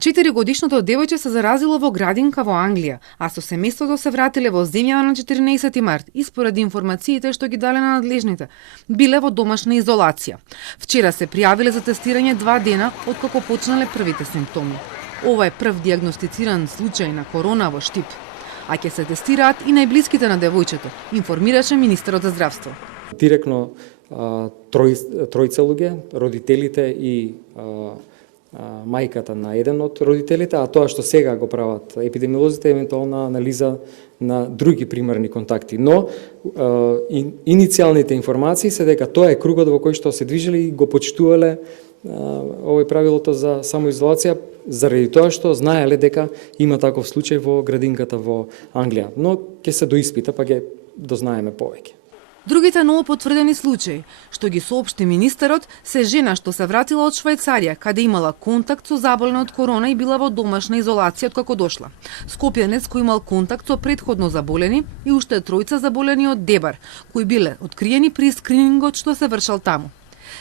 4-годишното девојче се заразило во градинка во Англија, а со семејството се вратиле во земјава на 14 март и според информациите што ги дале на надлежните, биле во домашна изолација. Вчера се пријавиле за тестирање 2 дена откако почнале првите симптоми. Ова е прв диагностициран случај на корона во Штип, а ќе се тестираат и најблиските на девојчето, информираше министерот за здравство. Директно тројца луѓе, родителите и мајката на еден од родителите, а тоа што сега го прават епидемиолозите е евентуална анализа на други примерни контакти. Но иницијалните информации се дека тоа е кругот во кој што се движеле и го почитувале овој правилото за самоизолација заради тоа што знаеле дека има таков случај во градинката во Англија. Но ќе се доиспита па ќе дознаеме повеќе. Другите новопотврдени случаи, што ги соопшти министерот, се жена што се вратила од Швајцарија, каде имала контакт со заболена од корона и била во домашна изолација откако дошла. Скопјанец кој имал контакт со претходно заболени и уште 3 заболени од Дебар, кои биле откриени при скринингот што се вршал таму.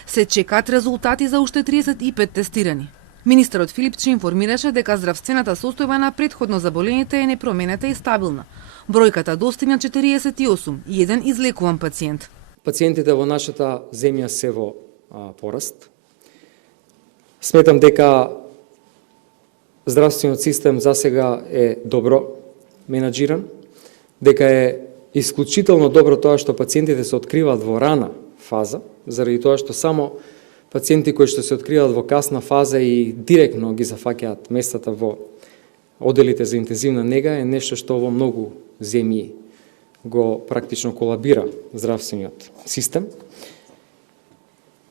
Се чекаат резултати за уште 35 тестирани. Министерот Филипчи информираше дека здравствената состојба на претходно заболените е непроменета и стабилна. Бројката достигна 48 и еден излекуван пациент. Пациентите во нашата земја се во пораст. Сметам дека здравствениот систем засега е добро менаџиран, дека е исклучително добро тоа што пациентите се откриваат во рана фаза, заради тоа што само пациенти кои што се откриваат во касна фаза и директно ги зафаќаат местата во оделите за интензивна нега е нешто што во многу земји го практично колабира здравствениот систем.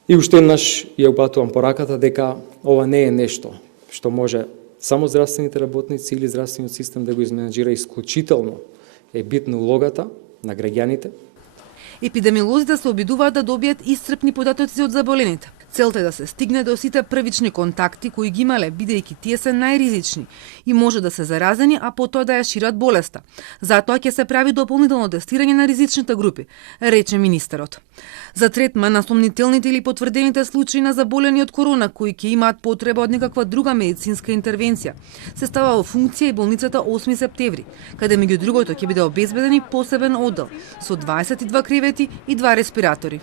И уште еднаш ја упатувам пораката дека ова не е нешто што може само здравствените работници или здравствениот систем да го изменаџира. Исклучително е битна улогата на граѓаните. Епидемиолозите се обидуваат да добијат исцрпни податоци од заболените. Целта е да се стигне до сите првични контакти кои ги имале, бидејќи тие се најризични и може да се заразени, а потоа да ја шират болеста. Затоа ќе се прави дополнително тестирање на ризичните групи, рече министерот. За третман на сомнителните или потврдените случаи на заболени од корона кои ќе имаат потреба од некаква друга медицинска интервенција, се става во функција и болницата 8 септември, каде меѓу другото ќе биде обезбеден и посебен оддел со 22 кревети и 2 респиратори.